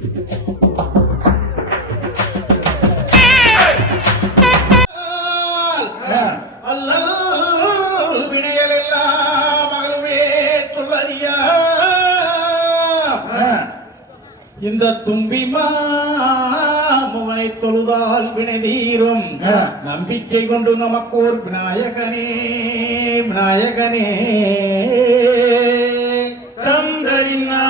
இந்த தும்பிமா முகனை தொழுதால் வினை தீரும் நம்பிக்கை கொண்டு நமக்கோர் விநாயகனே விநாயகனே தந்தரின்னா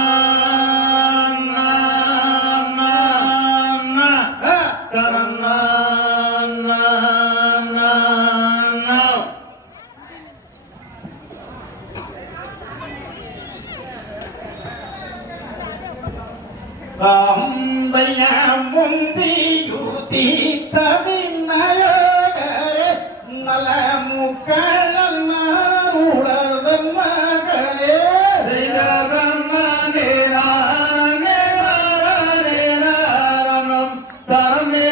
ராம்பைய முந்தியூதி தவிநயகரே நல முக்களன் உளதன் மகளே செய்தரன்னே நேரம் தரநே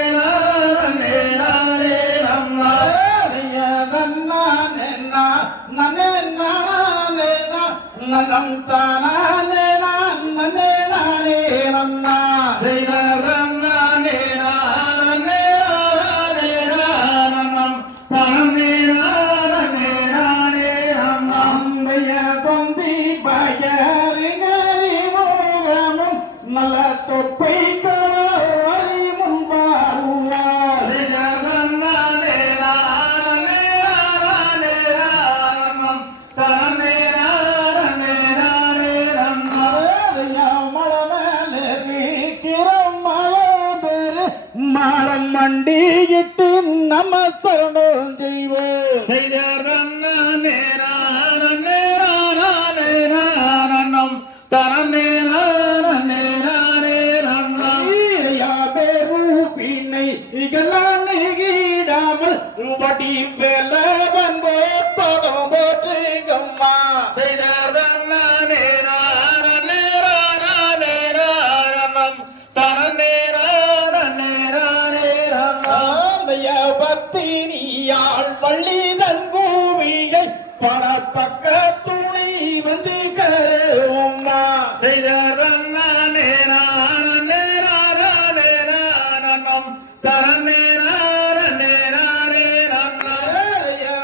நலம் தானே மாறம் மண்டியிட்டு நம்ம தருணம் செய்வோம் பின்னை இகழாமல் வடி வேல வந்தோ படம் போற்றுங்கம்மா பத்தினியாள் வள்ளிதன் பூமியை பணப்பக்க துணை வந்து கருவம்மா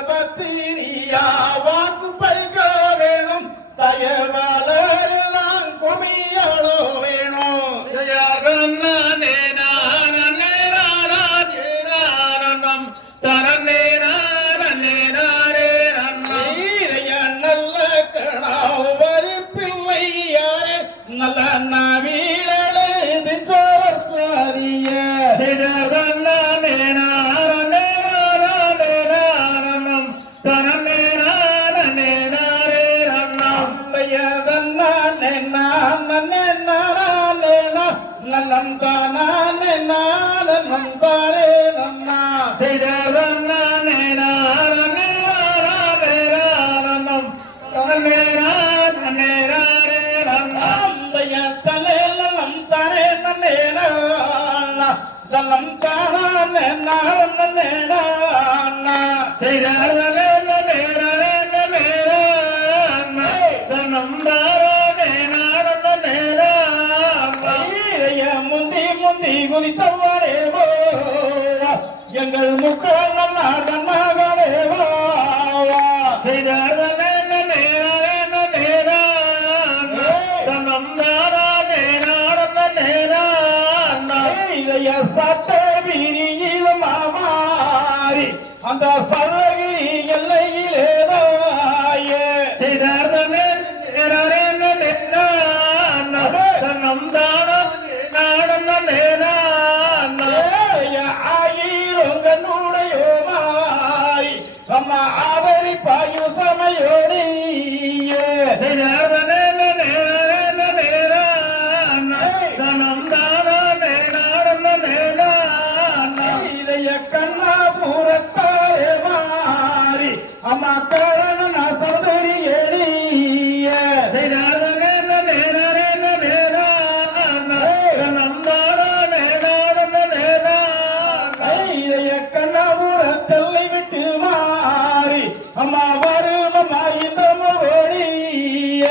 பத்தினியா வாக்கு பைக வேணும் தயவாளெல்லாம் கொமியாளோ வேணும் நல்ல நாவீழது சோர்வாரிய நலம் தானே நலம் தாரே நன்னா தலம் தானே முந்தி முந்தி குதித்தவரேவோ எங்கள் முக்கள் நன்னாகவேவோ சட்ட வீரியில் மாறி அந்த சல்லகி எல்லையிலேதாய ஆயிரங்களுடையோ மாறி அம்மா ஆவரி பாயு சமயோடிய கண்ணாபுரத்தாரே மாறி அம்மா கரண சதுரி எளிய கண்ணாபுரத்தல்லை விட்டு மாறி அம்மா வருமமா இந்த மொழிய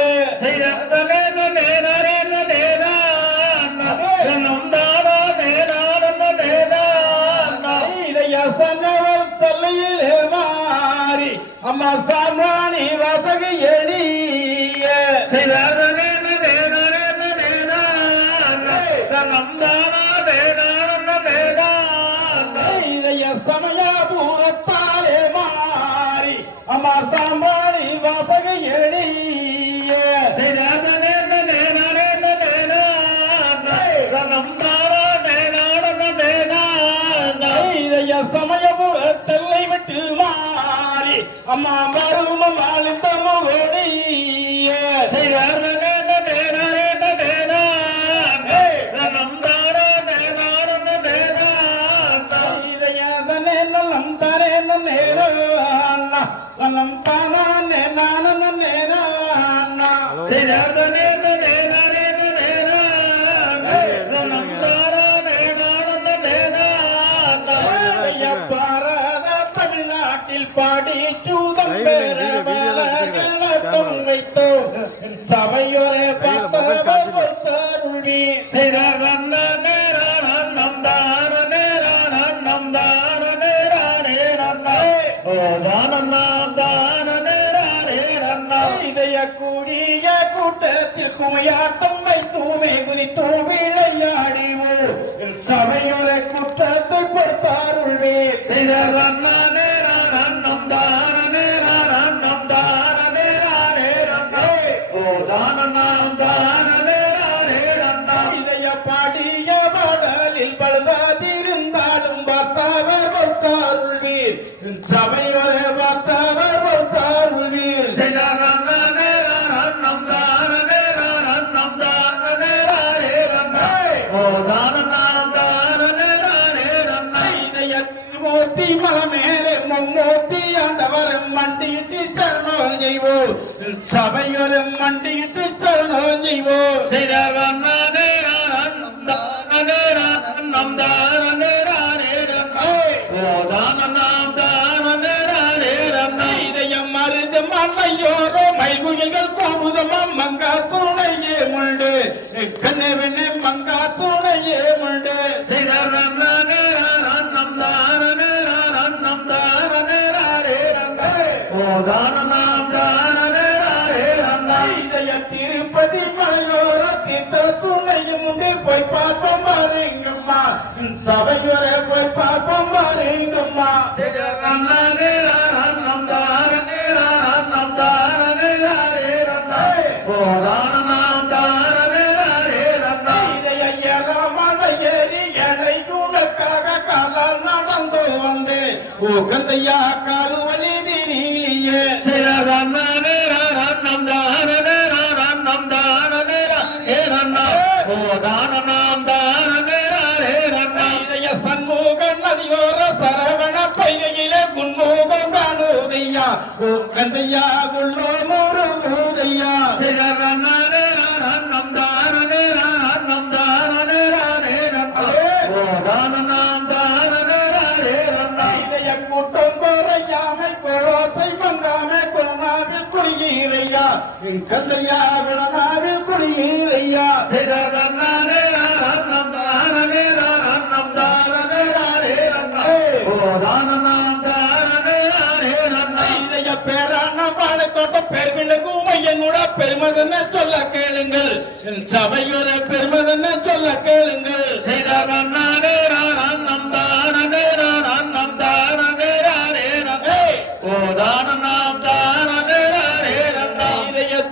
அம்மா சாமானி வாசக எடி சமயபூரத்தாலே மாறி அம்மா சாமானி வாசக எடி சமயபுரத்தல்லை விட்டு மாறி அம்மா வரும் அம்மாளின் தமோடி நலம் தானே நலம் தானே நான பாரத தமிழ்நாட்டில் பாடி சூதம் பெற வளர்த்தம் வைத்தோம் சபையொரே பார்த்தருளி இதய கூடிய கூட்டத்தில் குமையாட்டம் வைத்தூமே குதித்தோம் விளையாடிவோம் சபையொரே குற்றத்தை கொடுத்தாருள்வே இதய பாடிய பாடலில் பழுதாதிருந்தாலும் பார்த்தவர் கொடுத்தாருள்வீர் சபையொரே பார்த்தவர் கொடுத்தாருள்வீர் மூர்த்தி மலமேலே மும்மூர்த்தி ஆண்டவரும் மண்டியிட்டு சரணம் செய்வோம் சபையோரும் மண்டியிட்டு சரணம் செய்வோம் இதயம் மருந்து மல்லையோரோ மைகுயில்கள் கோமுதமாம் மங்கா துணையே முண்டு கண்ணவனே மங்கா துணையே முண்டு திருப்பதி மலையோர தீர்த்த துணையும் உண்டு போய் பார்ப்போம் பாருங்கம்மா சபையோர போய் பார்ப்போம் பாருங்கம்மா கந்தையா காலுவலி திரியே சண்முகன் நதியோர சரவண பைகையிலே குன்முகம் காணுதையா கந்தையா குள்ளோ நூறு ஊதையா கூட்டம் குறையாமை குழோசை மங்காமை குளமாவில் குடியீரையா கந்தையா குளமாவில் குடியீரையா பேரான பாலத்தோட்ட பெருமிழகும் ஐயனோட பெருமதன சொல்ல கேளுங்கள் சபையோட பெருமதன சொல்ல கேளுங்கள்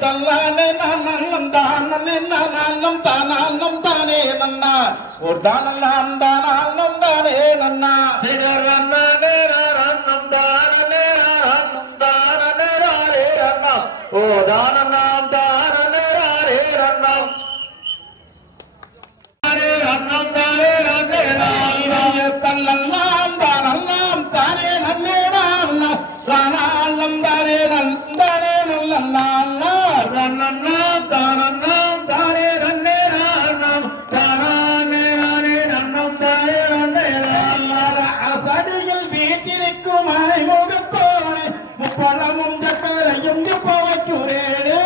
தல்லானே நான் தானே நானும் தானாலும் தானே நன்னா ஒரு தானம் தானாலும் தானே நன்னா ஓ தானம் தானே ரன்னம் ரன்னம் தானே ரன்னே தல்லாம் தானல்லாம் தானே நன்னே தானாலம் தானே நந்தானே நல்ல ரன்னம் தானம் தானே ரன்னே ரன்னம் தானே ரன்னம் தானே ரன்னே அசடியில் வீட்டிற்கும் மறைமுகத்தோனே முப்பலமும் சக்கரையும் போவச்சுரேடு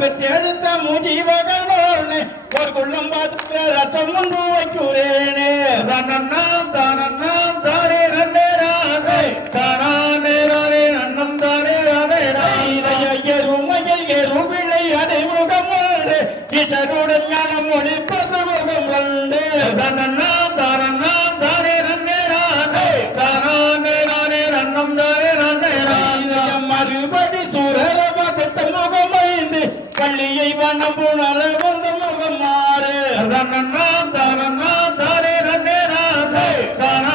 பெற்றெடுத்த முஜீவகனோனே ஒரு குள்ளம் பார்த்து ரசம் ஒன்று வைக்கிறேனே தன்னண்ணாம் தானண்ணாம் தானே நன்னே ராசே தானே ரானே நன்னம் தானே ரானே எருமையில் எருவிளை அடைமுகம் ஒன்று இதனுடன் ஞானம் ஒளிப்பது முகம் ஒன்று தன்னண்ணாம் தானண்ணாம் தானே நன்னே ராசே தானே ரானே நன்னம் தானே ரானே ரானே மறுபடி சூரபட்ட முகம் ஐந்து பள்ளியை வண்ணம் புணர வந்த முகம் மாறு தன்னண்ணாம் தானண்ணாம் தானே நன்னே ராசே தானே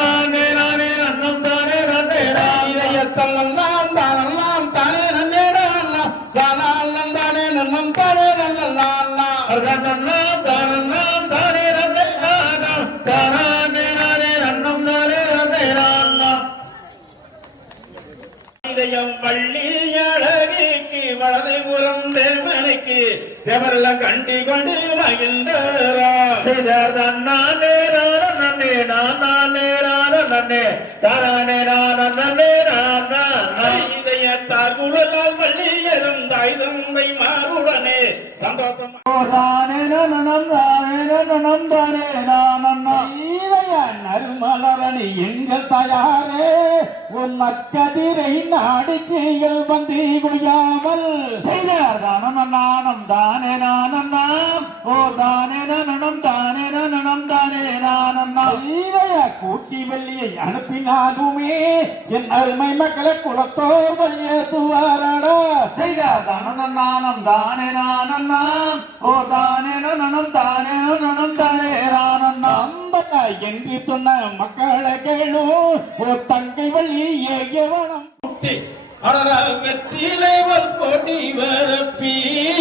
ரானே நன்னம் தானே ரானே ரானே தன்னண்ணாம் தானண்ணாம் தானே நன்னே ரானா தானண்ணாம் தானே நன்னம் தானே நன்னா தன்னண்ணாம் தானண்ணாம் தானே நன்னே ரானா தானே ரானே நன்னம் தானே ரானே ரானா இதயம் வள்ளி அழகிக்கு வலதைபுறம் தேவனுக்கு தேவரெல்லாம் கண்டி கொண்டு மகிழ்ந்தாரா நன்னே நன்னே நானே நன்னே தானே நன்னே இதயத்தார் குழலால் வள்ளி எறுந்தாய் தந்தை மாறுடனே சந்தோஷம் நறுமலரணி எங்கள் தயாரே உன் மக்கதிரை நாடிக்கைகள் வந்து கொய்யாமல் செய்தார் தானம் தானே நானண்ணாம் ஓ தானே நனம் தானே நனம் தானே நானண்ணா கூட்டி வெள்ளியை அனுப்பினாலுமே என் அருமை மக்களை குலத்தோர் வழியேற்றுவாரடா செய்தார் தானம் தானே நானண்ணாம் ஓ தானே நனம் தானே நனம் தானே நானண்ணா என்று சொன்ன மக்களை கேளு ஓ தங்கை வள்ளி ஏகவனம் வெற்றிலைவல் கொடி வரப்பி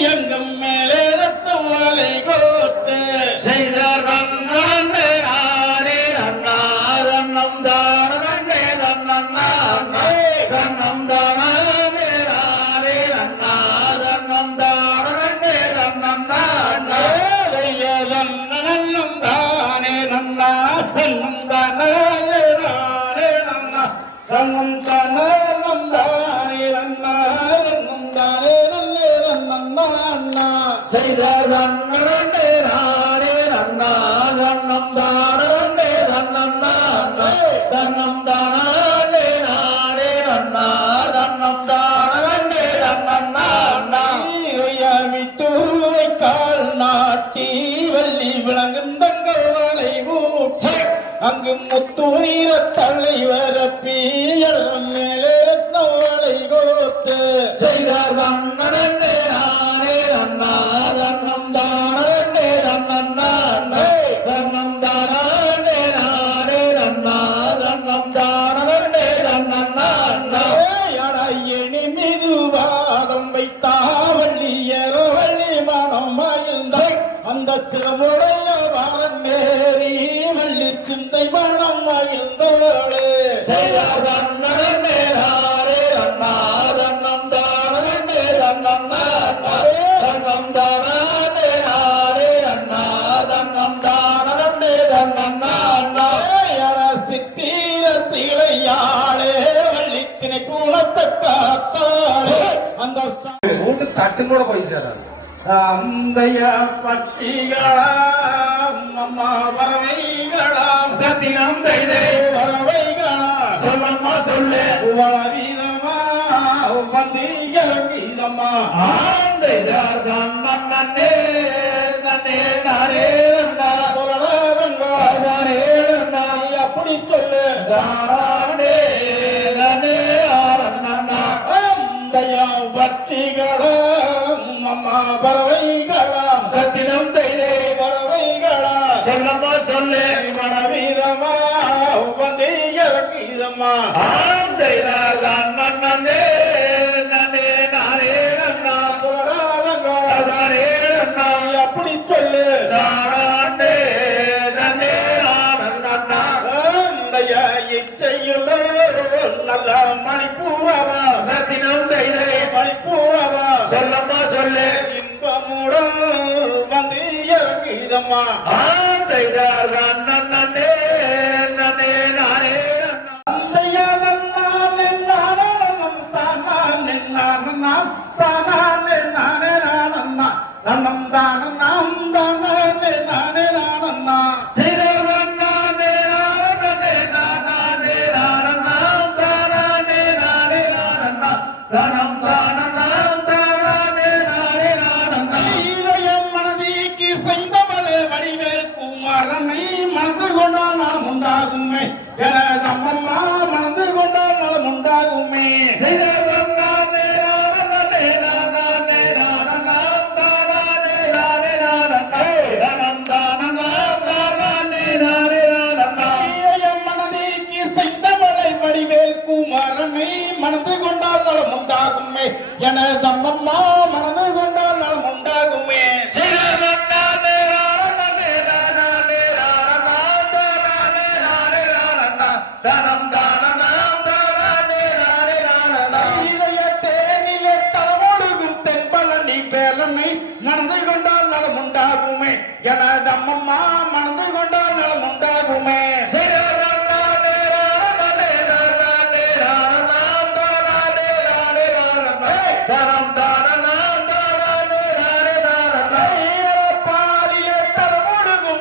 எங்கும் மேலே ரத்தம் வலை கோத்து செய்தார் நன்னே நானே நன்னாரம் தானே நன்னே கண்ணம் தானே நானே நன்னாரம் தானே நன்னே நல்லம் தானே நன்னா கண்ணம் தானே நானே நன்னா கண்ணம் தானே செய்தார் நன்னே நானே நன்னா கண்ணம் தானே நன்னா கண்ணம் தானே நானே நன்னா கண்ணம் தானே நன்னா விட்டு கால் நாட்டி வள்ளி விளங்கும் தங்கள் வளை ஊற்றி அங்கு முத்து நீர தள்ளை வரப்பி மேலே வளை கோத்து செய்தார் நன்னே நானே நன்னா கண்ணம் தானே நன்னா கண்ணம் தானே நானே நன்னா கண்ணம் தானே நன்னா எணி மிதுவாதம் வைத்தா வள்ளி ஏறவள்ளி மனம் மகிழ்ந்த அந்த திருமுடைய வாரன் மேரி வள்ளி சிந்தை மனம் மகிழ்ந்தோடு செய்தார் நன்னே நானே நன்னா கண்ணம் தானே நன்னா கண்ணம் தானே நானே நன்னா கண்ணம் தானே நன்னா சித்தீர சீலையாளே வள்ளிக்கினை கூலத்தை காத்தாளே அந்த மூணு தட்டும் கூட போய் சேராது அந்தைய பட்டிகளாம் அம்மா வரவைகளாம் சத்தினம் தைதை வரவைகளாம் சொல்லம்மா சொல்லு வளவீதமா வந்தீக கீதம்மா ஆந்தையார் தான் நன்னே நன்னே நானே நன்னா நானே நன்னா அப்படி சொல்லு நானே நன்னே நன்னா அந்தைய பட்டிகளாம் அம்மா பறவைகளாம் சத்தினம் தைதே பறவைகளாம் சொல்லம்மா சொல்லு மனவீதமா வந்தே இறக்கீதம்மா ஆந்தைதான் நன்னே நன்னே நானே நன்னா நானே நன்னா அப்படி சொல்லு நானே நன்னே நன்னா ஆந்தைய இச்சையுள்ள நல்ல மணிப்பூரவா சத்தினம் தைதே மணிப்பூரவா சொல்லம்மா சொல்லு இன்பமுடன் வந்து இறக்கீதம்மா ஆந்தைதார் நன்னே நன்னே நானே அந்தைய நன்னானே நானே நன்னம் தானே நானே நானே நானே நானே நன்னம் தானே தனம் தானம் தானே நானே நானந்தா இதயம் மனதிக்கு செய்தவளே வடிவேல் குமாரனை மனது கொண்டால் நாம் உண்டாகுமே எனதம்மம்மா மனது கொண்டால் நாம் உண்டாகுமே குமாரனை மனது கொண்டால் நலம் உண்டாகுமே எனதம்மம்மா மனது கொண்டால் நலம் உண்டாகுமே மனது கொண்டால் நலம் உண்டாகுமே எனதம்மம்மா மனது கொண்டால் நலம் உண்டாகுமே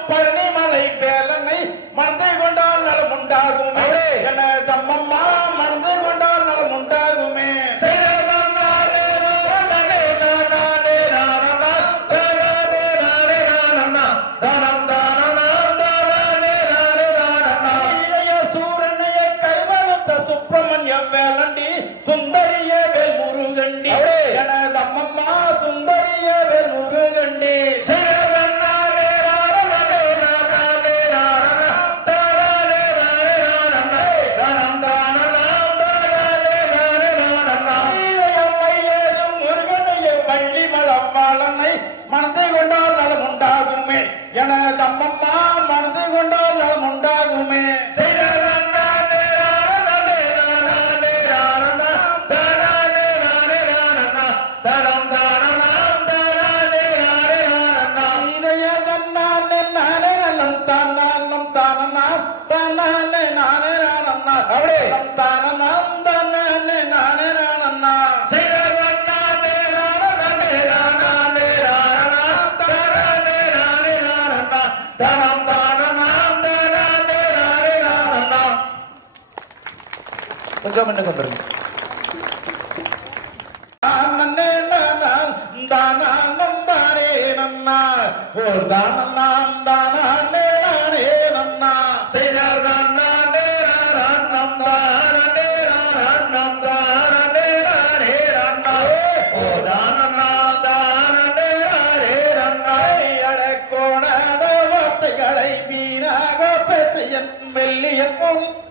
பழனிமலை வேலனை மனது கொண்டால் நலம் உண்டாகுமே எனதம்மம்மா மனது கொண்டால் நலம் உண்டாகுமே சுப்பிரமணிய வேலண்டி சுந்தரிய வேல் முருகண்டி எனதம்மம்மா சுந்தரிய வேல் முருகண்டி மனது கொண்டால் நலம் உண்டாகுமே எனதம்மம்மா மனது கொண்டால் நலம் உண்டாகுமே கொஞ்சம் என்ன வந்துருங்க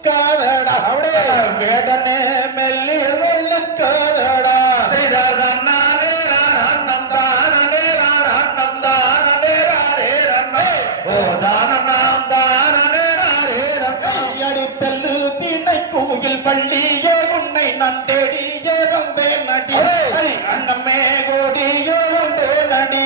காதடா வேடனே மெல்லிய காதடா அடித்தல்லு தீனை கோயில் பள்ளிய உன்னை நான் தேடிய வந்தேன் நடி அண்ணமே கோடிய வந்தேன் நடி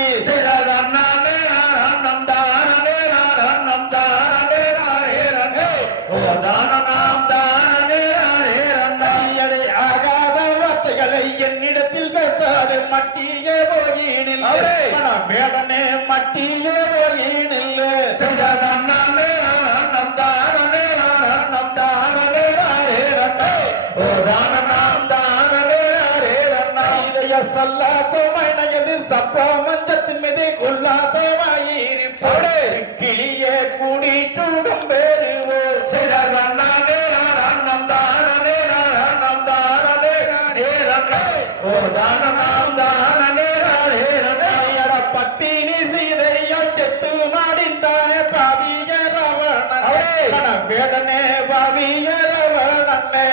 என்னிடத்தில் பேசாது மட்டிய போயினில் வேடனே மட்டிய போயினில் சப்பா மஞ்சத்தின் மீது உல்லாசமாயிருப்போடு கிளியே கூடி சூடும் பேருவோ பத்தினி சீதையா செத்து மாடித்தானே பாவிய ரவணன் வேடனே பாவிய ரவணன்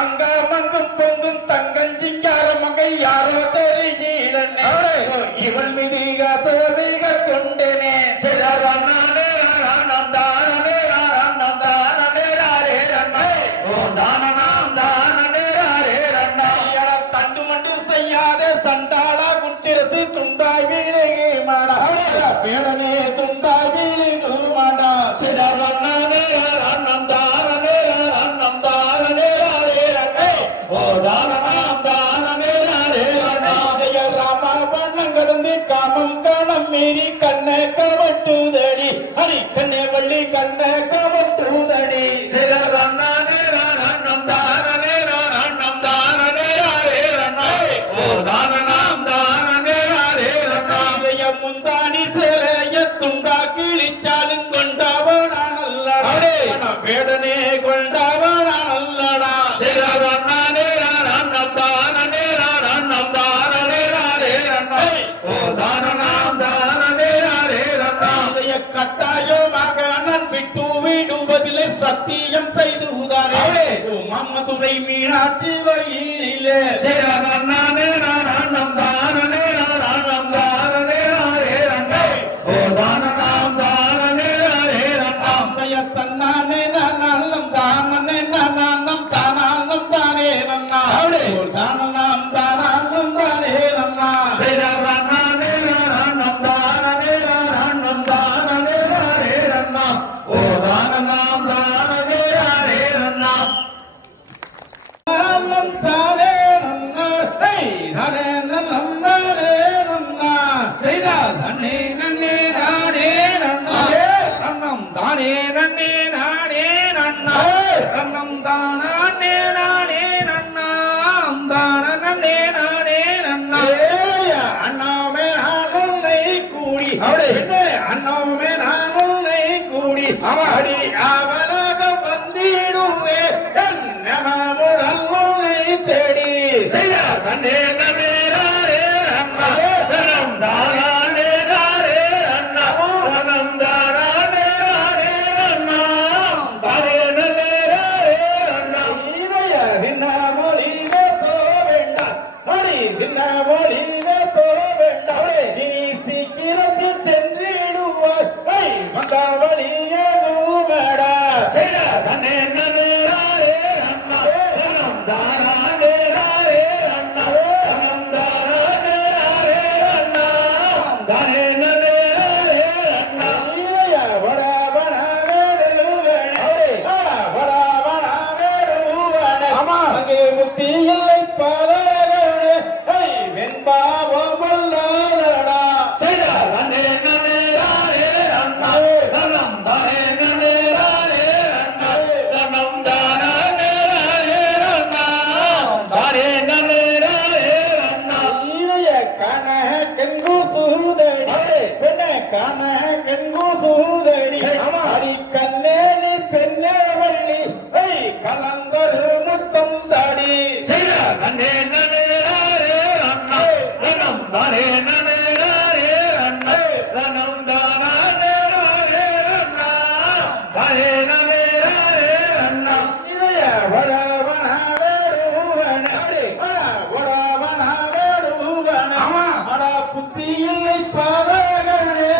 அங்கமங்கும் பொங்கும் தங்கஞ்சிங்காரமங்கை யாரோ தெரிகிறேன் இவன் மீதிக சேவைக கொண்டேனே தண்டு மண்டு செய்யாத சண்டாளா குட்டிரசு துண்டாய் வீழகே மாடா பேரனே துண்டாய் வீழு மாடா காமம் காணம் மீறி கண்ணை கவட்டுதடி அடி கண்ணே வள்ளி கண்ணை கவட்டுதடி சிறநானே நம் தானே நம் தானே ரே ரண்ணே ஓ தானம் தானே ரே ரண்ணே முந்தானி சேலைய துண்டா கிழிச்சாலும் கொண்டவனானல்லடா வேடனே கொண்டவனானல்லடா சிறநானே நம் தானே நம் தானே ரே ரண்ணே ஓ தானம் தானே ரே ரண்ணே கட்டாயமாக நான் விட்டு விடுவதிலே சத்தியம் செய்து உதாரே மம்மதுரை மீனாட்சி வழியிலே நானே நம் தானே நம் தானே ரே ரண்ணே ஓ தானம் தானே ரே ரண்ணே தன்னானே நம் தானே நம் தானே நன்னா ஓ தானம் தானே நன்னா நானே நம் தானே நம் தானே ரே ரண்ணா ஓ தானம் தானே ரே ரண்ணா நம் தானே நன்னா தானே நம் தானே நன்னா செய்தா தன்னே நன்னே நானே நன்னா நன்னம் தானே நன்னே நானே நன்னா நன்னம் தானே நானே நன்னா தான நன்னே நானே நன்னா அண்ணாமே நானே கூடி அண்ணாமே நானே கூடி அடி அவனாக வந்திடுவே நம்முடல்லை தேடி செய்யா தன்னே நன்னே நானே நன்னா தனம் தானே நானே நன்னா தனம் தானே நானே நன்னா தானே நன்னே நானே நன்னா இதய தின்ன மொழிவே தோற வேண்டாம் அடி தின்ன மொழிவே தோற வேண்டாம் நீ சீக்கிரத்தில் சென்றிடுவார் வந்த வழியே வேடா செய்யா தன்னே நன்னே நானே நன்னா தனம் தானே நானே நன்னா தனம் தானே நானே நன்னா தானே நன்னே நானே நன்னா வட வட வேடுவனே அங்கே புத்தி இல்லை பாதகனே வெண்பாவம் வல்லாதடா செய்யா தன்னே நன்னே நானே நன்னா தனம் தானே நன்னே நானே நன்னா தனம் தானே நானே நன்னா தானே நன்னே நானே நன்னா இதய கனக கெங்கு சூதடி பெண்ணே கனக கெங்கு சூதடி அடி கண்ணே நீ பெண்ணே வள்ளி கலந்தரு முத்தம் தாடி செய்யா தன்னே நன்னே நானே நன்னா தனம் தானே நன்னே நானே நன்னா தனம் தானே நானே நன்னா தானே நன்னே நானே நன்னா இதய வடவன வேடுவனே வடவன வேடுவனே அட புத்தி இல்லை பாதகனே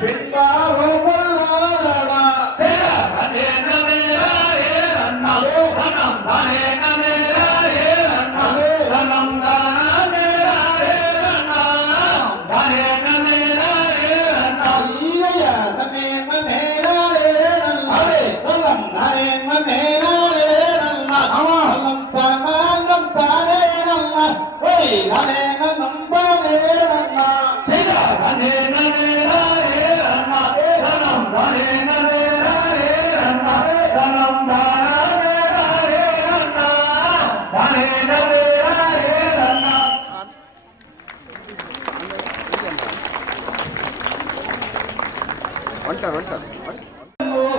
பெண்பாவம் வல்லாதடா செய்யா தன்னே நன்னே நானே நன்னா தனம் தானே நன்னே நானே நன்னா தனம் தானே நானே நன்னா தானே நன்னே நானே நன்னா இதய தன்னே நன்னே நானே நன்னா தனம் தானே நன்னே நானே நன்னா தனம் தானே நன்னா தானே நம் தானே நன்னா செய்யா தன்னே நன்னே நானே நன்னா தனம் தானே நன்னே நானே நன்னா தனம் தானே நானே நன்னா தானே நன்னே நானே நன்னா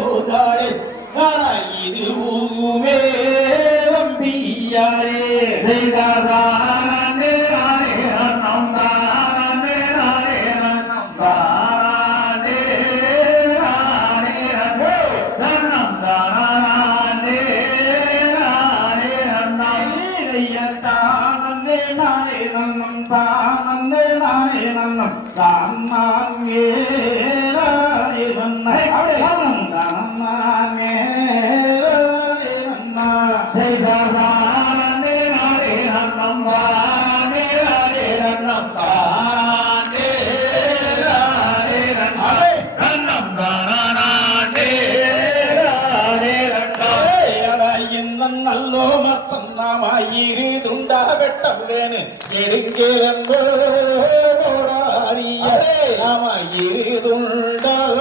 ஓதாளே இது ஊமே வம்பியாரே செய்தாரானே நானே நம் தானே நானே நம் தானே நானே நம் தானே நானே தானே நானே நம் தானே நானே நம் தானே நானே நன்னை அவனம் தானே நன்னா செய்தாரானே நானே நம் தானே நானே நம் தானே நானே நன்னம் தானே நானே நன்னா இன்னும் நல்லோ மத்தம் நாமாயிரு துண்டா வெட்டவேனு எருங்கேரங்கோ ஓடாரி நாம இருதுண்டாக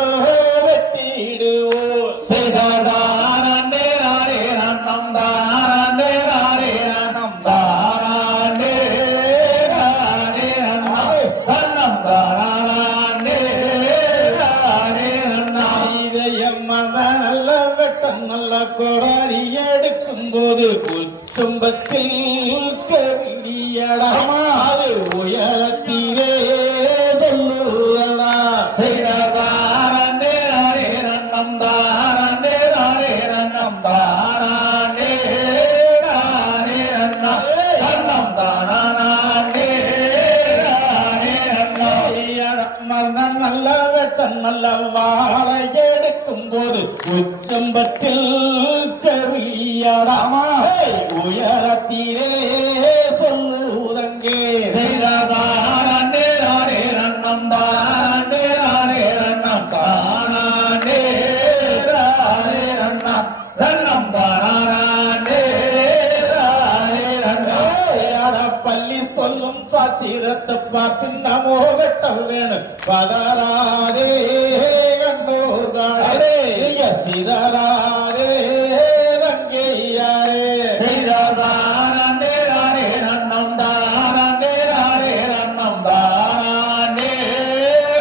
வெட்டிடுவோம் செய்தாரே ராரே நம் தாரே ராரே நம் தாரே ராரே நம் தாரே ராரே இதயம் நல்ல வெட்டம் நல்ல கொராரி எடுக்கும் போது குத்தும்பத்தில் கவியடமா அது உயரத்திலே சொல்லுவடா செய்தாரே ராரே நம் தாரே ராரே நம் தாரே ராரே நம் தாரே ராரே நல்ல வெட்டம் நல்ல வாழை எடுக்கும் போது உச்சம்பத்தில் தெரியடாமா உயரத்திலே சொல்லுதங்கே செய்தாரே ராரே நம் தாரே ராரே நம் தாரே ராரே நம் தாரே ராரே பள்ளி சொல்லும் சாத்திரத்தை பார்த்து நமோ வெட்டம் வேணும் பதராதே கண்டோர்களே சிதறாதே ரங்கையாரே செய்தாரே ராரே நம் தாரே ராரே நம் தாரே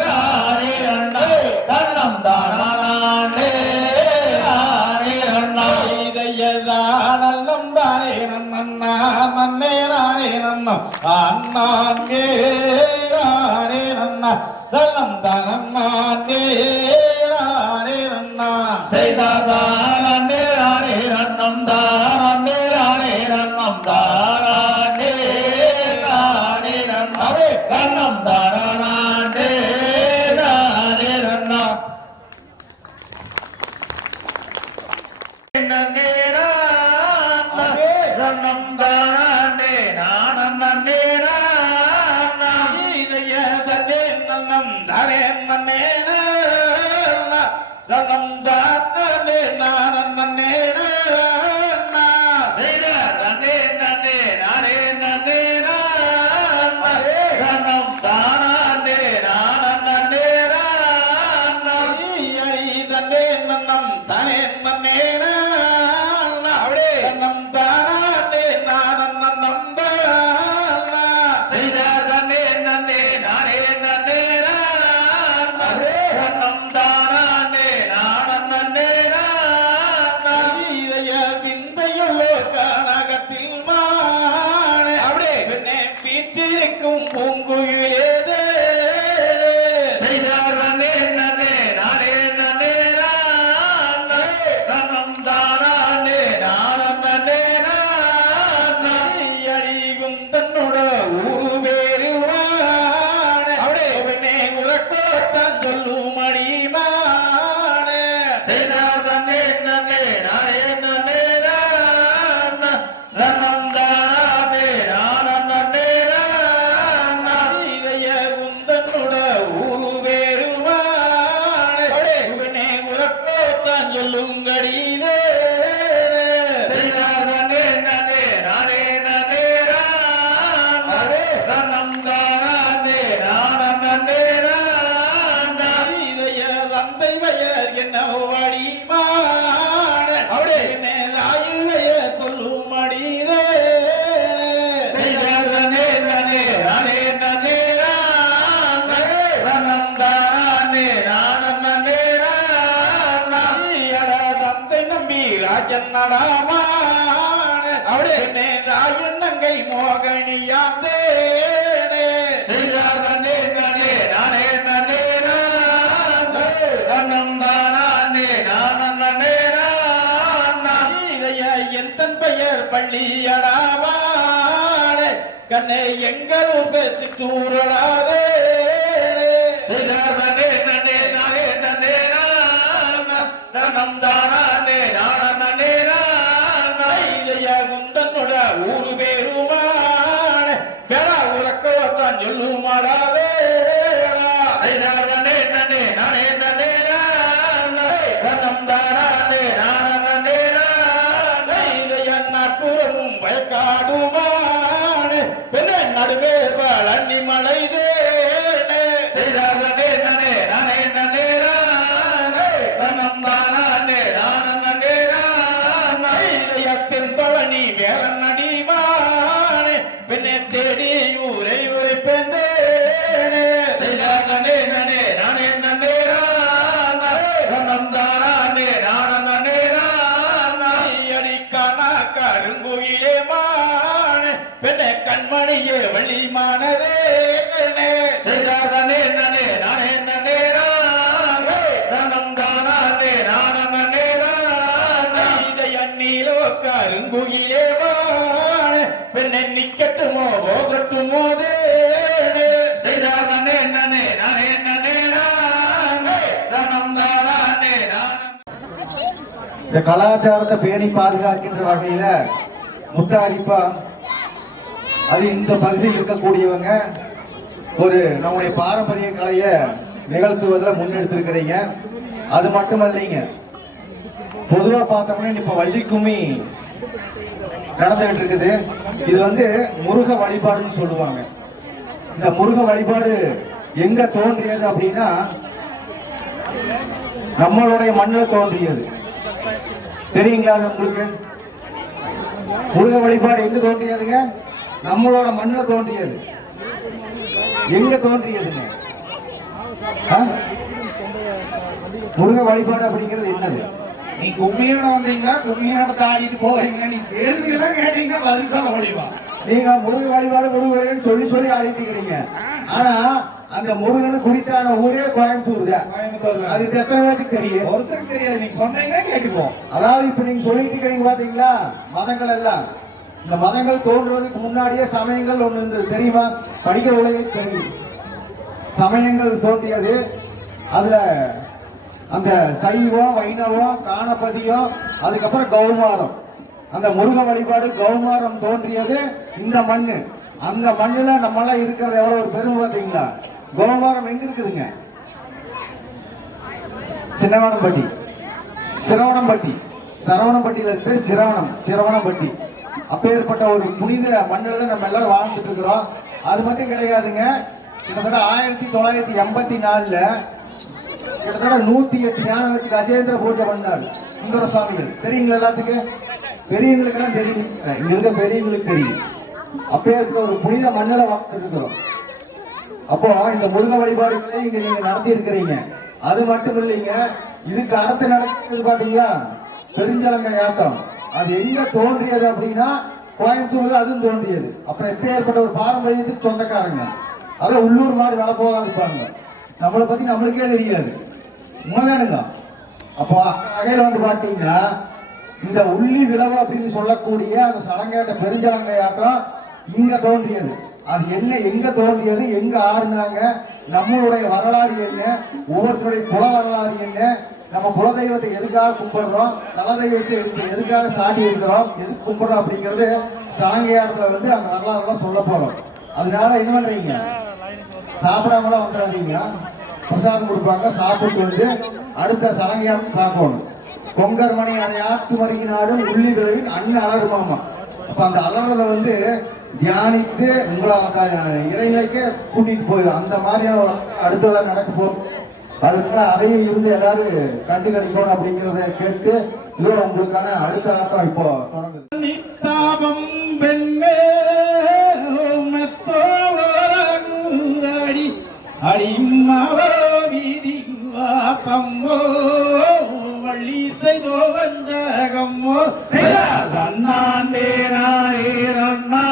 ராரே நம் தாரே ராரே இதயம் தானே நன்னா நன்னே ராரே நன்னா அண்ணாங்கே ராரே நன்னா தன்னம் தானே ராரே நன்னா செய்தாரே ராரே நம் தாரே ராரே நம் தாரே ராரே நம் தாரே ராரே நன்னா நம் தானே நானம் நேரா இதயதே நம் தாரே மன்னேனா நம் தானே நானம் நேரா செய்தாரே நன்னே நானே நன்னேரா நம் தானே நானம் நேரா அடி தன்னே நம் தானே மன்னேனா நம் தானே நானம் நம் தானா செய்தாரே நன்னே நானே நன்னேரா நம் தானே நானம் நன்னேரா இதய விந்தையுள்ளோ கனகத்தில் மானே அப்படியே பெண்ணே வீட்டிருக்கும் பூங்குயிலேதே செய்தாரே நன்னே நானே நன்னேரா நம் தானே நானம் நன்னேரா அடிகும் தன்னோட ஊரு வேறுவானே அப்படியே பெண்ணே உறக்கோட்டம் சொல்லும் அடிமானே செய்தாரே நன்னே நானே நன்னேரா நம் தானே நானம் நன்னேரா இதய குந்தனோட ஊரு வேறுவானே அப்படியே பெண்ணே உறக்கோட்டம் சொல்லும் அடிதே செய்தாரே நன்னே நானே நன்னேரா நம் தானே நானம் நன்னேரா இதய தந்தை வயர் என்ன வழிமானே அப்படியே மேலாயுடைய கொல்லும் அடிதே செய்தாரே நன்னே நானே நன்னேரா நம் தானே நானம் நன்னேரா தந்தை நம்பி ராஜன் நடாமானே அப்படியே ராஜன் நங்கை மோகனியாந்தேனே செய்தாரே நன்னே நானே நன்னேரா நம் தானே நானம் நன்னேரா இதய எந்தன் பெயர் பள்ளியடாமானே கண்ணே எங்கள் பேச்சு தூரடாதே செய்தாரே நன்னே நானே நன்னேரா நம் தானே நானம் நன்னேரா இதய குந்தனோட ஊரு பேருமானே பெறா உறக்கத்தான் சொல்லுமாடாதே செய்தாரே நன்னே நானே நன்னேரா நம் தானே நானம் நன்னேரா இதய நாட்புறமும் வயக்காடுமானே பெண்ணே நடுவே பழனி மலைதேனே செய்தாரே மனதே செய்தாதனே நனே நானே நனே நானம் தானே நானம் நனே இதை அந்நிலோ கருங்குயிலே வாழ பெண்ணை நிக்கட்டுமோ போகட்டுமோ செய்தாதனே நனே நானே நனே நானம் தானே நானம். இந்த கலாச்சாரத்தை பேணி பாதுகாக்கின்ற வகையில முத்தாரிப்பா அது இந்த பகுதியில் இருக்கக்கூடியவங்க ஒரு நம்முடைய பாரம்பரிய கலையை நிகழ்த்துவதில் முன்னெடுத்திருக்கிறீங்க. அது மட்டுமல்லைங்க, பொதுவாக பார்த்தோம்னா இப்ப வள்ளிக்கும்மி நடந்துகிட்டு இருக்குது. இது வந்து முருக வழிபாடுன்னு சொல்லுவாங்க. இந்த முருக வழிபாடு எங்க தோன்றியது அப்படின்னா நம்மளுடைய மண்ணில் தோன்றியது. தெரியுங்களா உங்களுக்கு? முருக வழிபாடு எங்க தோன்றியதுங்க? நம்மளோட மண்ணில் தோன்றியது. எங்க தோன்றியதுங்க? முருக வழிபாடு அப்படிங்கிறது என்னது? நீ கும்மியோட வந்தீங்களா கும்மியோட தாடிட்டு போறீங்க? நீ கேள்வியெல்லாம் கேட்டீங்க, பதில் சொல்ல முடியுமா? நீங்க முருக வழிபாடு முருகன் சொல்லி சொல்லி ஆடிட்டுக்கிறீங்க. ஆனா அந்த முருகன் குறித்தான ஊரே கோயம்புத்தூர் தான். அது எத்தனை பேருக்கு தெரியும்? ஒருத்தருக்கு தெரியாது. நீங்க சொன்னீங்கன்னா கேட்டுப்போம். அதாவது இப்ப நீங்க சொல்லிட்டு இருக்கிறீங்க பாத்தீங்களா, மதங்கள் எல்லாம். இந்த மதங்கள் தோன்றுவதற்கு முன்னாடியே சமயங்கள் ஒண்ணு இருந்தது, தெரியுமா? படிக்கிற உலகில் தெரியும். சமயங்கள் தோன்றியது. அதுல அந்த சைவம், வைணவம், காணபதியம், அதுக்கப்புறம் கௌமாரம். அந்த முருக வழிபாடு கௌமாரம் தோன்றியது இந்த மண்ணு. அந்த மண்ணுல நம்மளாம் இருக்கிறது எவ்வளவு ஒரு பெருமை பார்த்தீங்களா? கௌமாரம் எங்க இருக்குதுங்க? சின்னவனம்பட்டி, சிரவணம்பட்டி, சரவணம்பட்டியில இருக்கு சிரவணம்பட்டி. அப்பேற்பட்ட ஒரு புனித மண்ணில் நம்ம எல்லாரும் வாழ்ந்துட்டு இருக்கிறோம். அது மட்டும் கிடையாதுங்க. கிட்டத்தட்ட 1984 கிட்டத்தட்ட 108 யானை வச்சு கஜேந்திர பூஜை பண்ணார் சுந்தர சுவாமிகள். தெரியுங்களா? எல்லாத்துக்கு பெரியவங்களுக்கெல்லாம் தெரியும், இங்க இருக்க பெரியவங்களுக்கு தெரியும். அப்பேற்பட்ட ஒரு புனித மண்ணில் வாழ்ந்துட்டு இருக்கிறோம். அப்போ இந்த முருக வழிபாடுகளை இங்க நீங்க நடத்தி இருக்கிறீங்க. அது மட்டும் இல்லைங்க, இதுக்கு அடுத்து நடக்கிறது பாத்தீங்களா பெருஞ்சலங்கை ஆட்டம். அது எங்க தோன்றியது அப்படின்னா கோயம்புத்தூர்ல அதுவும் தோன்றியது. அப்புறம் எப்ப ஏற்பட்ட ஒரு பாரம்பரியத்துக்கு சொந்தக்காரங்க. அதை உள்ளூர் மாதிரி வேலை போகாம இருப்பாங்க. நம்மளை பத்தி நம்மளுக்கே தெரியாது. உண்மைதானுங்க? அப்போ வகையில வந்து பாத்தீங்கன்னா இந்த உள்ளி விளவு அப்படின்னு சொல்லக்கூடிய அந்த சலங்கேட்ட பெருஞ்சலங்கை ஆட்டம் இங்க தோன்றியது. அது என்ன, எங்க தோன்றியது, எங்க ஆடுனாங்க, நம்மளுடைய வரலாறு என்ன, ஒவ்வொருத்தருடைய குல வரலாறு என்ன, நம்ம குலதெய்வத்தை எதுக்காக கும்பிடுறோம், தலதெய்வத்தை எதுக்காக சாட்டி இருக்கிறோம், எதுக்கு கும்பிடுறோம் அப்படிங்கிறது சாங்கியாரத்துல வந்து அந்த வரலாறுலாம் சொல்ல போறோம். அதனால என்ன பண்றீங்க, சாப்பிடாமலாம் வந்துடாதீங்க. பிரசாதம் கொடுப்பாங்க, சாப்பிட்டு வந்து அடுத்த சலங்கையாரம் சாப்பிடணும். கொங்கர் மணி அதை ஆத்து மருங்கினாலும் உள்ளி விளைவில் அண்ணன் அலருமாமா. அப்ப அந்த அலறதை வந்து தியானித்து உங்களை இறைநிலைக்கே கூட்டிட்டு போயிடும். அந்த மாதிரியான அடுத்ததான் நடக்க போகும். அதுக்காக அதையும் இருந்து எல்லாரும் கண்டு கழிக்கணும் அப்படிங்கிறத கேட்டு இதோட உங்களுக்கான அடுத்த ஆட்டம் இப்போ தொடங்குது. நித்தாபம் பெண்ணே மெத்தோடி அடிமாவோ வீதி வாப்பம்மோ வள்ளி செய்தோ வந்தகம்மோ தன்னாண்டே நாரே ரன்னா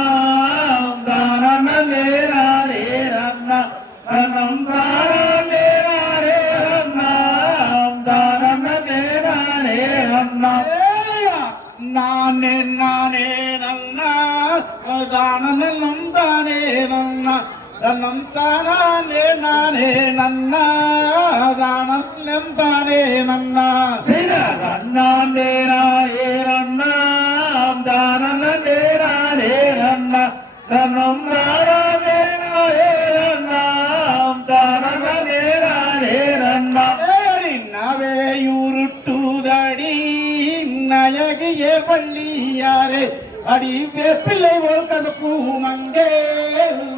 தானே நாரே ரன்னா தன்னம் தானே நாரே ரன்னா தானே நாரே ரன்னா நானே நானே நன்னா தானம் தானே நன்னா தன்னம் தானே நானே நன்னா தானம் தானே நன்னா தன்னாண்டே நாரே ரன்னா தானே நாரே ரன்னா தன்னம் தானே நாரே ரன்னா தானே நாரே ரன்னா நவையுருட்டுதடி நயகிய பள்ளியாரே அடி வேப்பிள்ளை போல் கதப்பூமங்கே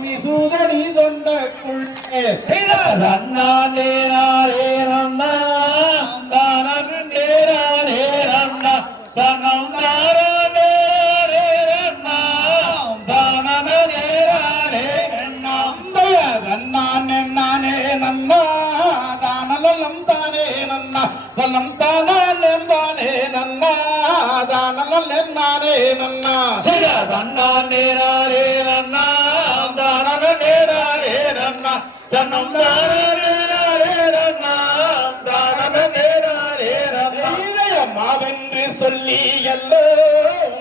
விசுதடி தொண்டக்குள்ளே தன்னாண்டே நாரே ரன்னா தானே நாரே ரன்னா தன்னம் தானே நாரே ரன்னா தானே நாரே ரன்னா நானே நானே நன்னா தானம் தானே நன்னா தனம் தானே தானே நன்னா தானம் நானே நன்னா தன்னாண்டே நாரே ரன்னா தானே தன்னம் தானே ரன்னா தானே ரன்னா மாவென்று சொல்லி எல்லோ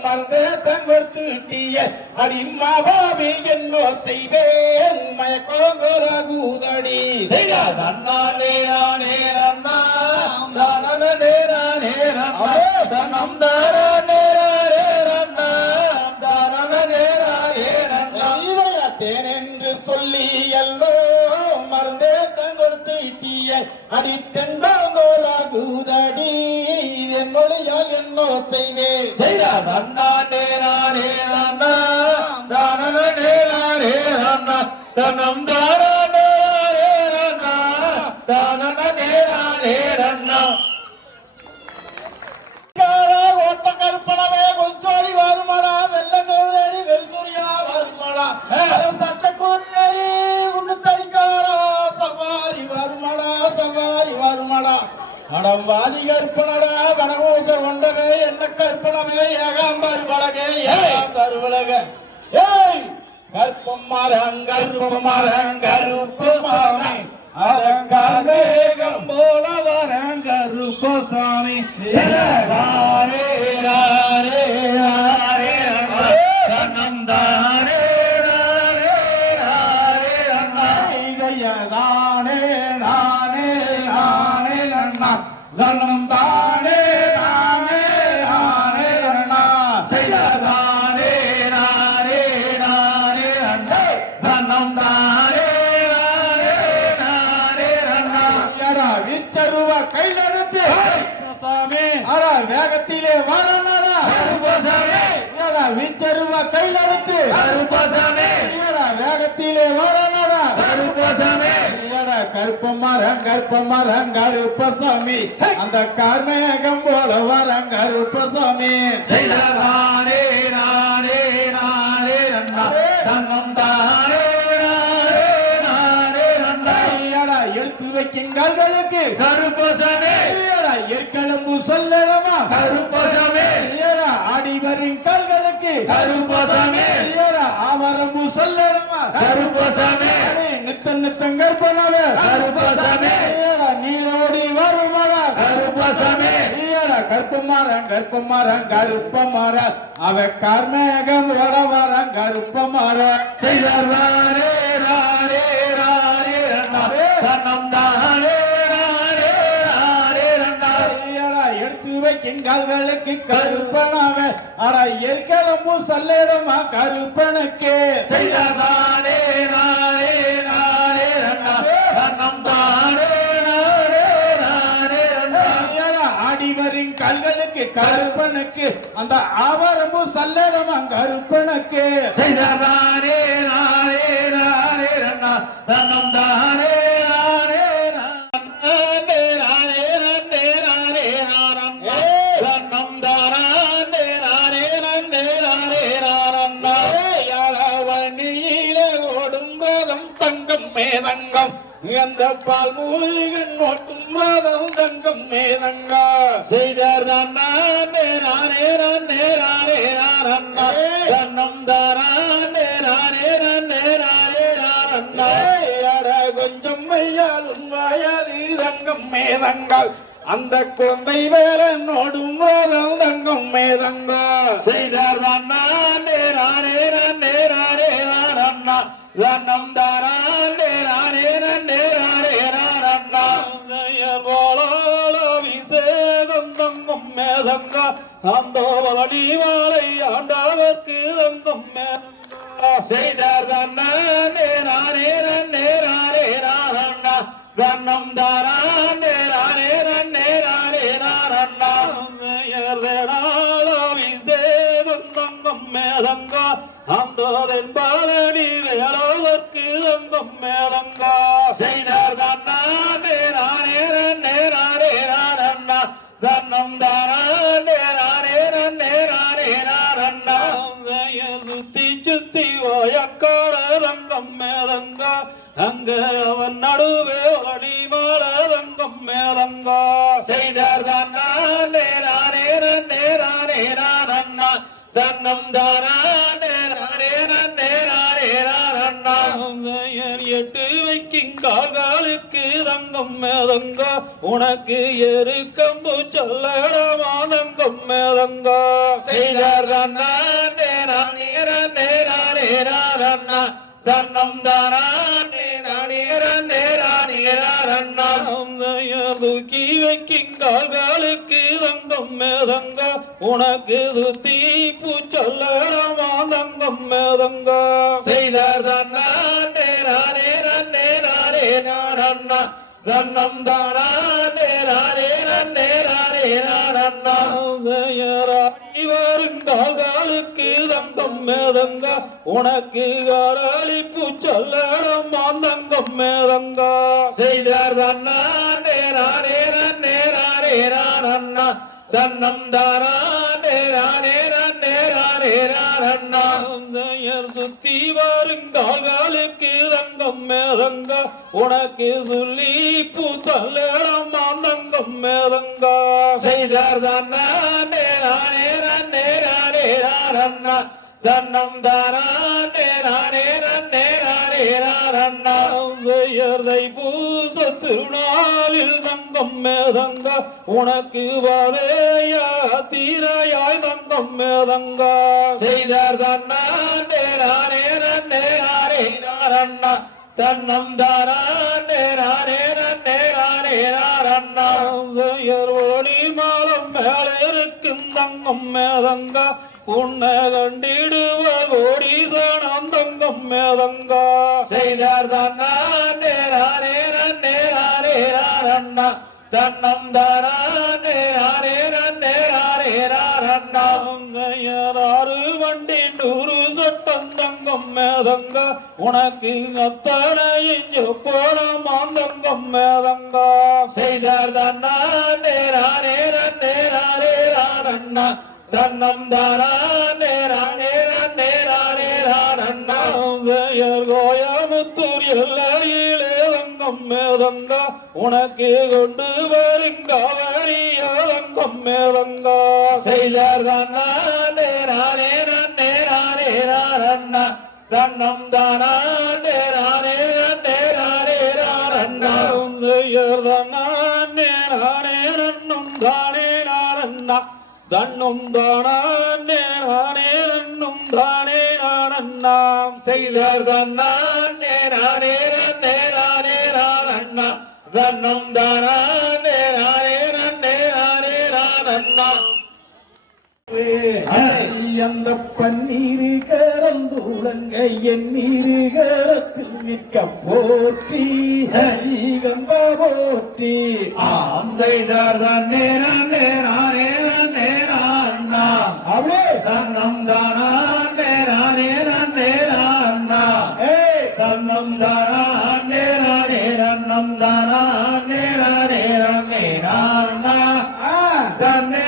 மறந்தே தங்கொத்து தீய அடிமாவாமி என்னோ செய்வேன் மயக்கோங்கூதடி தன்னானே நானே ரன்னா தானே நானே ரன்னா தன்னம் தானே ரன்னா தானே ரன்னா தேனென்று சொல்லி எல்லோ மறந்தே தங்கொத்து தீய அடி தென்பாங்கோலாகுதடி என் மொழியால் என்னோ செய்வேன் தன்னானே நானே ரன்னா தானே நானே ரன்னா தன்னம் தானே ரன்னா தானே நானே ரன்னா ஓட்ட கருப்பணவே கொஞ்சோடி வருமாடா வெள்ளங்கோரடி வெல்குரியா வருமாடா சட்டக்கூறி உண்டு தடிக்காரா சவாரி வருமாடா சவாரி வருமாடா அடம் வாதி கற்பனடா வனகோச கொண்டவே என்ன கற்பனவே ஏகாம்பர் பலகே ஏகாம்பர் உலக ஏய் கற்பம் மரங்கருப்பமாமே அதங்காரம் போல வரங்கருப்பசாமி ராரே ராரே ராரே தன்னம் தானே ராரே ராரே அண்ணா தானே நானே நானே அண்ணா தன்னம் தானே நானே நானே அண்ணா செய்தானே நானே நானே அண்ணா தன்னம் தானே விச்சருவ கையிலெடுத்து சாமி அரா வேகத்திலே வரனடா சாமி விச்சருவ கையிலெடுத்து சாமி வேகத்திலே வரனடா சாமி கருப்பமரம் கருப்பசாமி அந்த கார்மேகம் போல வரம் கருப்பசாமி செய்தானே நானே நானே அண்ணா தன்னம் தானே எடுத்து வைக்கின்றார்களுக்கு கருப்பசாமி எற்களம்பு சொல்லமா கருப்பசாமி ஆடிவரின் கால்களுக்கு கருப்பசாமி ஆவரம்பு சொல்லமா கருப்பசாமி நித்தம் கற்பனவே கருப்பசாமி நீரோடி வருமடா கருப்பசாமி கற்பமாரம் கருப்பமார அவ கார்மேகம் வர வரம் கருப்பமார செய்தாரே ராரே ராரே தன்னம் தானே நானே நானே ரன்னா எடுத்து வைக்கின்றார்களுக்கு கருப்பனாவே அடா எற்களம்பு சொல்லிடுமா கருப்பனுக்கு செய்தானே நானே நானே ரன்னா தன்னம் தானே நானே நானே ரன்னா ஆடிவரின் கல்களுக்கு கருப்பனுக்கு அந்த ஆவரம்பு சொல்லிடுமா கருப்பனுக்கு செய்தானே நானே நானே ரன்னா தன்னம் தானே மேதங்கம் எந்த பால் மூலிகன் ஓட்டும் ரதம் தங்கம் மேதங்க செய்தார் நானே நானே நானே நானே நானே தன்னம் தானே நானே நானே நானே நானே கொஞ்சம் மையாலும் வாயாதி தங்கம் மேதங்கள் அந்த கொந்தை வேற நோடும் ரதம் தங்கம் மேதங்க செய்தார் நானே நானே நானே நானே நானே தன்னம் தானே நானே நானே நானே விசேதம் தங்கம் மேதங்க அந்த வழி வாழை ஆண்டாவர்க்கு தங்கம் மேதங்க செய்தார் நானே நானே நானே நானே நானே தன்னம் தானே நானே நானே நானே நானே விசேதம் தங்கம் மேதங்க அந்த பழனி வேளோதற்கு தங்கம் மேதங்க செய்தார் நானே நானே நானே நானே நானே தன்னம் தானே நானே நானே நானே நானே சுத்தி சுத்தி ஓயக்கார தங்கம் மேதங்க அங்க அவன் நடுவே வழிமாற தங்கம் மேதங்க செய்தார் நானே நானே நானே நானே நானே தன்னம் தானே நானே நானே நானே நானே எட்டு வைக்கிங்க மேதங்க உனக்கு எருக்கம்பு சொல்லடமாதங்கம் மேதங்க செய்தார் நேரா நேரா நேரா தன்னம் தானா தூக்கி வைக்கிங்கால்களுக்கு தங்கம் மேதங்க உனக்கு துத்தி பூச்சொல்லடமாதங்கம் மேதங்க செய்தார் தன்னம் தானா வருங்கால்களுக்கு தங்கம் மேதங்க உனக்கு அரளி பூச்சொல்லடம் மாந்தங்கம் மேதங்க செய்தார் தன்னம் தானா சுத்தி வருங்கால்களுக்கு தங்கம் மேதங்க உனக்கு சொல்லி பூத்தல்லிடம் மாந்தங்கம் மேதங்க செய்தார் தன்னம் தானா பூச திருநாளில் தங்கம் மேதங்க உனக்கு வதைய தீரையாய் தங்கம் மேதங்க செய்தார் தன்னம் தானா ஒளி மாலம் மேலிருக்கும் தங்கம் மேதங்க உன்னை கண்டிடுவ கோடீசனம் தங்கம் மேதங்க செய்தார் தன்னம் தானா வண்டி 100 சட்டம் தங்கம் மேதங்க உனக்கு அத்தனையும் போட மாந்தங்கம் மேதங்க செய்தார் தன்னம் தானா கோயமுத்தூர் எல்லையிலே தங்கம் மேதங்க உனக்கு கொண்டு வருங்கவரிய தங்கம் மேதங்க செய்தார் தன்னம் தானா தன்னும் தானே நன்னும் தானே நானண்ணாம் செய்தார் தன்னும் தானே நானண்ணா அந்த பன்னீரு கரந்துலங்க என் நீரு கரத்தில் மிக்க போற்றி கம்ப போற்றி ஆந்தைதார் தன்னே அவளே தன்னம் தானா தன்னம் தானே நன்னம் தானா தன்னே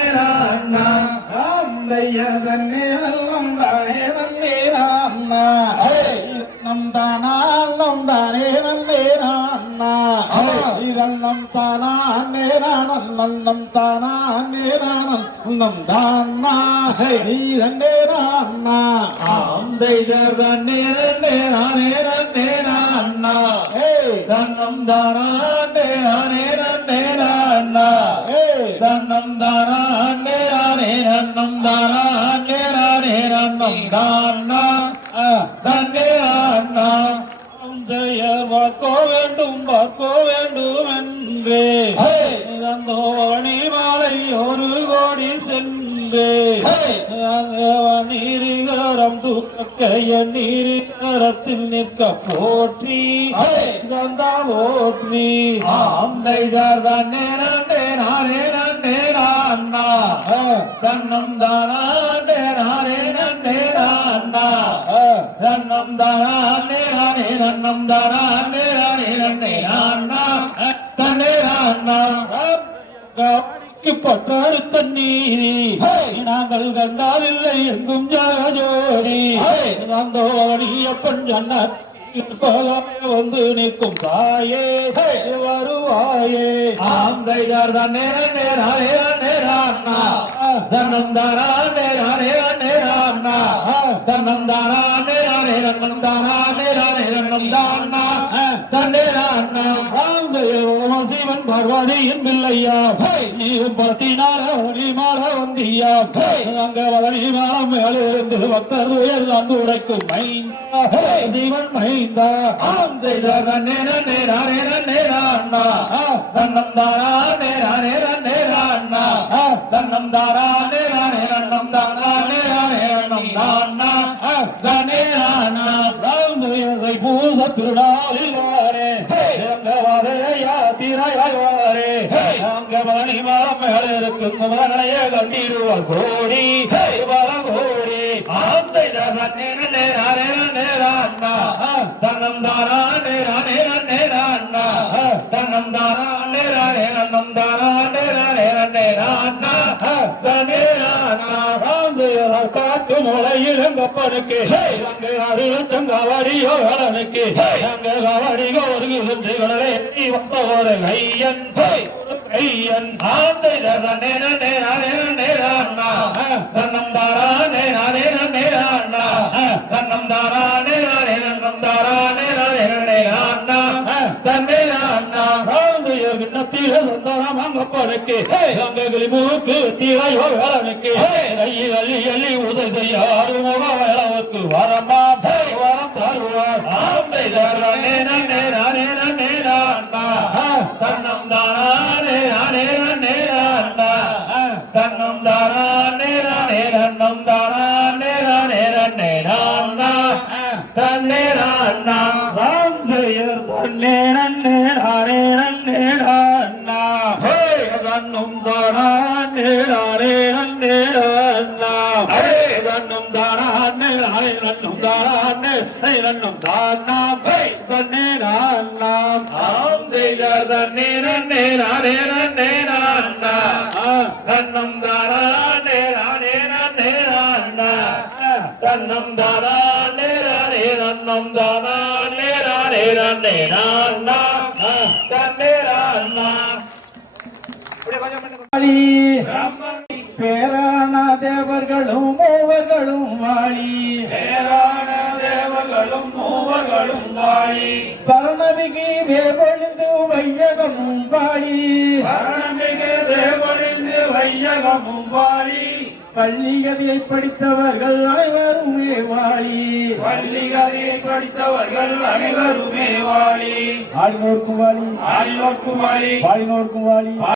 நம் தானால் நம் தானே நன்னே நம் தானா நேரானம் நம் தானா நேரானம் நம் தானா நீரண்டே நான்னா ஆந்தைதர் தன்னே தன்னம் தானா தன்னம் தானா நன்னம் தானா தன்னே பார்க்கோ வேண்டும் என்றே தந்தோணி மாலை 1 கோடி சென்றே நீரிகரம் தூக்கைய நீரிகரத்தில் நிற்க போற்றி தந்தா போற்றி ஆந்தைதார் தன்னே தன்னம் தானா தன்னம் தானா நன்னம் தானா பட்டாறு தண்ணீரி நாங்கள் கண்டாலில்லை எங்கும் ஜோடி அப்பன் சொன்ன வந்து நிற்கும் தாயே வருவாயே ஆந்தையார் தன்னே தன்னம் தானா தன்னம் தானா தன்னே சிவ பார்வதியின் பிள்ளையா நீயும் பத்தினால ஒளிமால வந்தியா அங்க வளரி மாலம் மேலிருந்து பக்தர் உயர் அன்பு உடைக்கும் மைந்தா ஜீவன் மைந்தா நன்னே நன்னே நானே நன்னே நான்னா தன்னம் தாரா நேரானே நன்னே நான்னா தன்னம் தாரா நேரானே நன்னம் தானா நேரானே நன்னம் நான்னா தனே நானா ராமதை பூச திருநாளில் வாரே வாரையா தீராய் வாரே அங்க மணி மாலம் மேல இருக்கும் குமரனைய கண்டிடுவார் கோடி வரம் கோடி ஆந்தை நன்னே நன்னே நானே நன்னே நான்னா தன்னம் தாரா நேரானே நன்னே நான்னா தன்னம் தாரா நேரானே நன்னம் தாரா நேரானே நன்னே நான்னா தனே நானா காட்டு மலையில் கப்பனுக்கு அங்கே அருளச்சங்காவடியோ கடனுக்கு அங்கே காவடியோ ஒரு வந்தவோரு ஐயன் ஐயன் ஆந்தை நன்னே நன்னே நானே நன்னே நான்னா தன்னம் தாரா நேரானே நன்னே நான்னா தன்னம் தாரா நேரானே நன்னம் தாரா நேரானே நன்னே நான்னா தன்னே நான்னா விண்ணத்தில சொந்தரம் அங்கப்பனுக்கு அங்கே கிளிமூக்கு தீரையோ வேளனுக்கு அள்ளி அள்ளி உதவி செய்ய அளவுக்கு வரமா வரம் தருவார் ஆந்தை நன்னே நன்னே நானே நன்னே நான்னா தன்னம் தாரா நேரானே நன்னே நான்னா தன்னம் தாரா நேரானே நன்னம் தாரா நேரானே நன்னே நான்னா தன்னே நான்னா ராம் ஜெயர் தன்னே நன்னே நானே நன்னே நான்னா தன்னும் தாரா நேரானே நன்னே நான்னா தன்னும் தாரா நேரானே நன்னும் தாரா நன்னும் தானா தன்னே நான்னா ஆம் ஜெயர் தன்னே நன்னே நானே நன்னே நான்னா தன்னம் தாரா நேரானே நன்னே நான்னா தன்னம் தாரா நேரானே நன்னம் தாரா நேரானே நன்னே நான்னா தன்னே நான்னா பேரான தேவர்களும் மூவர்களும் வாழி பேரான தேவர்களும் மூவர்களும் வாழி பரணமிகு வேவொழிந்து வையகமும் வாழி பரணமிகு தேவொழிந்து வையகமும் வாழி பள்ளிகதையை படித்தவர்கள் அனைவருமே வாழி பள்ளிகதையை படித்தவர்கள் அனைவருமே வாழி ஆடினோர்க்கும் வாழி ஆடினோர்க்கும் வாழி பாடினோர்க்கும் வாழி